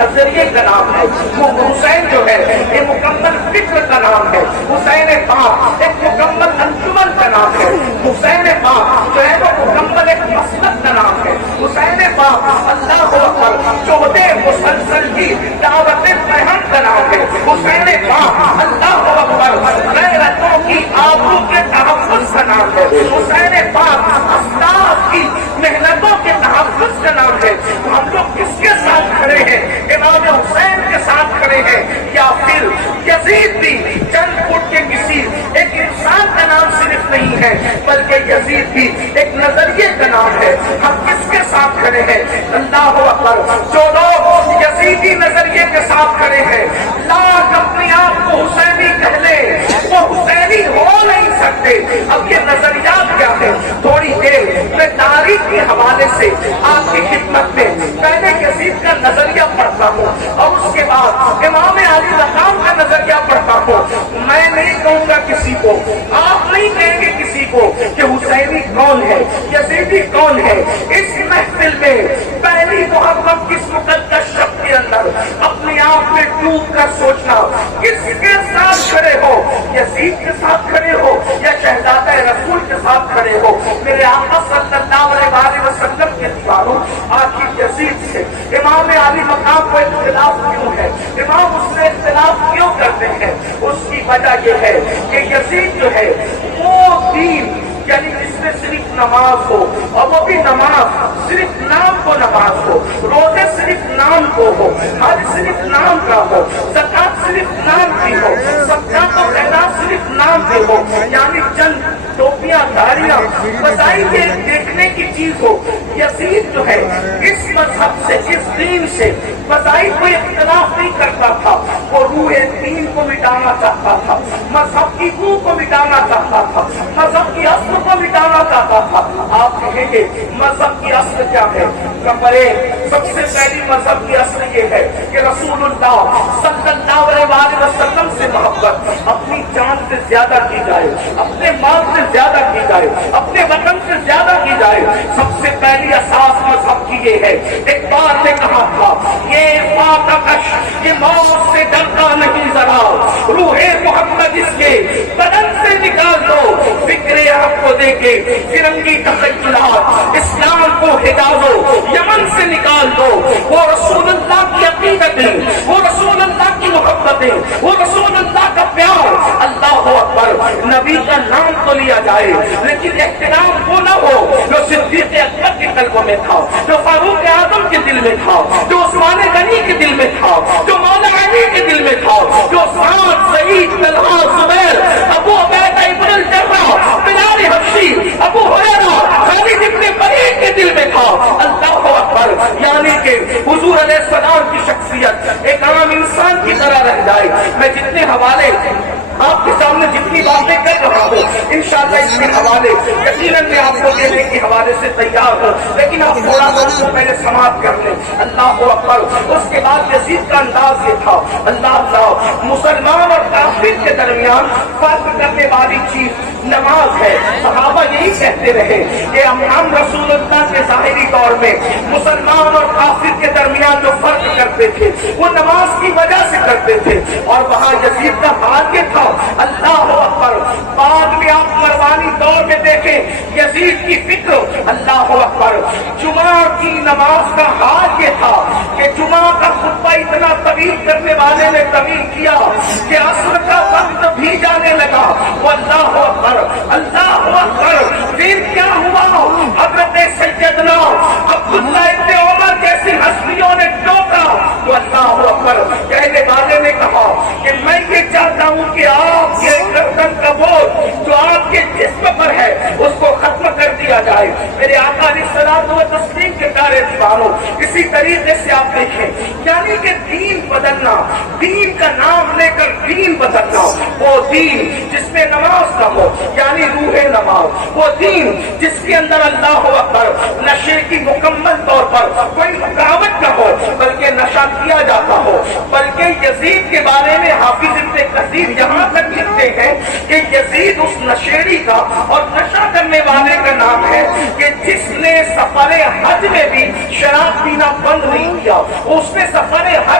نظریے کا نام ہے، وہ حسین جو ہے یہ مکمل فکر کا نام ہے، حسین پاک ایک مکمل انجمن کا نام ہے، حسین پاک جو ہے وہ مکمل ایک مسلک کا نام ہے، حسین پاک اللہ اکبر چودے مسلسل کی دعوت فرحان کا نام ہے، حسین پاک اللہ اکبر غیرتوں کی آبرو کے تحفظ کا نام ہے، حسین پاک اسلاف کی محنتوں کے تحفظ کا نام ہے۔ ہم لوگ کس کے ساتھ کھڑے ہیں؟ امام حسین کے ساتھ کھڑے ہیں، یا پھر یزید بھی چند فٹ کے کسی ایک انسان کا نام صرف نہیں ہے بلکہ یزید بھی ایک نظریے کا نام ہے۔ ہم کس کے ساتھ کھڑے ہیں؟ اللہ اکبر جو لوگ یزیدی نظریے کے ساتھ کھڑے ہیں، لاکھ اپنے آپ کو حسینی کہہ لے، وہ حسینی ہو نہیں سکتے۔ اب یہ نظریات کیا ہے؟ تھوڑی دیر میں تاریخ کے حوالے سے آپ کی خدمت میں پہلے یزید کا نظریہ پڑھتا ہوں اور اس کے بعد امام علی مقام کا نظریہ پڑھتا ہوں۔ میں نہیں کہوں گا کسی کو، آپ نہیں کہیں گے کسی کو کہ حسینی کون ہے، یزیدی کون ہے۔ اس محفل میں پہلی محرم کس مقدس شب کے اندر اپنے آپ میں ڈوب کر سوچنا، کس کے ساتھ کھڑے ہو؟ یزید کے ساتھ کھڑے ہو یا شہزادہ رسول کے ساتھ کھڑے ہو؟ میرے آقا صلی اللہ علیہ وسلم کے دیواروں آخر یزید سے امام علی مقام کو اختلاف کیوں ہے؟ امام اس میں اختلاف کیوں کرتے ہیں؟ اس کی وجہ یہ ہے کہ یزید جو ہے وہ دین یعنی جس میں صرف نماز ہو، اور وہ بھی نماز صرف نام کو نماز ہو، روزے صرف نام کو ہو، حج صرف نام کا ہو، زکات صرف نام کی ہو، صدقات و خیرات صرف نام کی ہو، یعنی چند ٹوپیاں داڑیاں بتائی کے دیکھنے کی چیز ہو۔ یزید جو ہے اس مذہب سے، اس دین سے بتائی کوئی اختلاف نہیں کرتا تھا، وہ روح دین کو مٹانا چاہتا تھا، مذہب کی روح کو مٹانا چاہتا تھا، مذہب کی اصل کو مٹانا چاہتا تھا۔ آپ کہیں گے مذہب کی اصل کیا ہے؟ نمبر ایک، سب سے پہلی مذہب کی اصل یہ ہے کہ رسول اللہ صلی اللہ علیہ وسلم سے محبت اپنی جان سے زیادہ کی جائے، اپنے مال سے زیادہ کی جائے، اپنے وطن سے زیادہ کی جائے۔ سب سے پہلی اساس مذہب کی یہ ہے۔ ایک بار نے کہا تھا یہ فاتکش، یہ موت سے ڈرتا نہیں ذرا، روح محمد اس کے بدن سے نکال دو، فکر عرب کو دے کے فرنگی تخیلات، اسلام کو ہٹا دو، یمن سے نکال دو۔ وہ رسول اللہ کی عقیدتیں، وہ رسول اللہ کی محبتیں، وہ رسول اللہ کا پیار۔ اللہ اکبر، نبی کا نام تو لیا جائے لیکن احترام وہ نہ ہو جو صدیق اکبر کے قلبوں میں تھا، جو فاروق اعظم کے دل میں تھا، جو عثمان غنی کے دل میں تھا، جو مولا علی کے دل میں تھا، جو سعد، سعید، طلحہ، زبیر، ابو عبیدہ ابن الجراح، بلال حبشی، ابو ہریرہ، خالد ابن ولید کے دل میں تھا۔ اللہ اکبر، یعنی کہ حضور علیہ السلام کی شخصیت ایک عام انسان کی طرح رہ جائے۔ میں جتنے حوالے آپ کے سامنے جتنی باتیں کر رہا ہوں انشاءاللہ اس کے حوالے یقیناً میں آپ کو دینے کے حوالے سے تیار ہوں، لیکن آپ تھوڑا سا اس کو پہلے سماعت کر لیں۔ اللہ اکبر، اس کے بعد یزید کا انداز یہ تھا، اللہ مسلمان اور کافر کے درمیان فرق کرنے والی چیز نماز ہے۔ صحابہ یہی کہتے رہے کہ ہم رسول اللہ کے ظاہری دور میں مسلمان اور کافر کے درمیان جو فرق کرتے تھے وہ نماز کی وجہ سے کرتے تھے، اور وہاں یزید کا حال یہ تھا۔ اللہ اکبر، بعد میں آپ مروانی دور میں دیکھیں یزید کی فکر، اللہ اکبر، جمعہ کی نماز کا حال یہ تھا کہ جمعہ کا خطبہ اتنا طویل کرنے والے نے طویل کیا کہ عصر کا وقت بھی جانے لگا۔ وہ اللہ اکبر، اللہ اکبر، پھر کیا ہوا؟ حضرت سیدنا عبداللہ ابن عمر جیسی ہستیوں نے ٹوکا تو اللہ اکبر کہنے والے نے کہا کہ میں یہ چاہتا ہوں کہ آپ کے گردن کا بوجھ جو آپ کے جسم پر ہے اس کو ختم کر دیا جائے۔ میرے آقا علیہ الصلوۃ والتسلیم کے پیارے دیوانوں، اسی طریقے سے آپ دیکھیں یعنی کہ دین بدلنا، دین کا نام لے کر دین بدلنا، وہ دین جس میں نماز نہ ہو یعنی روح نماز، وہ دین جس کے اندر اللہ اکبر نشے کی مکمل طور پر کوئی رکاوٹ نہ ہو بلکہ نشہ کیا جاتا ہو۔ بلکہ یزید کے بارے میں حافظ ابن کثیر یہاں تک لکھتے ہیں کہ یزید اس نشیڑی کا اور نشہ کرنے والے کا نام ہے کہ جس نے سفر حج میں بھی شراب پینا بند نہیں کیا، اس نے سفر حج